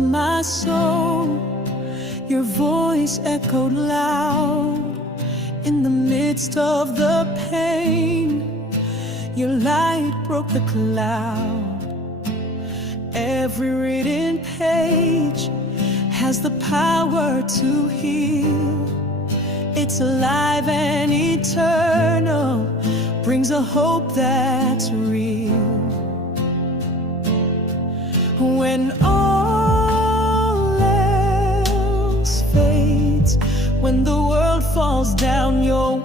my soul. Your voice echoed loud in the midst of the pain. Your light broke the cloud. Every written page has the power to heal. It's alive and eternal, brings a hope that's real. When all else fades, when the world falls down, your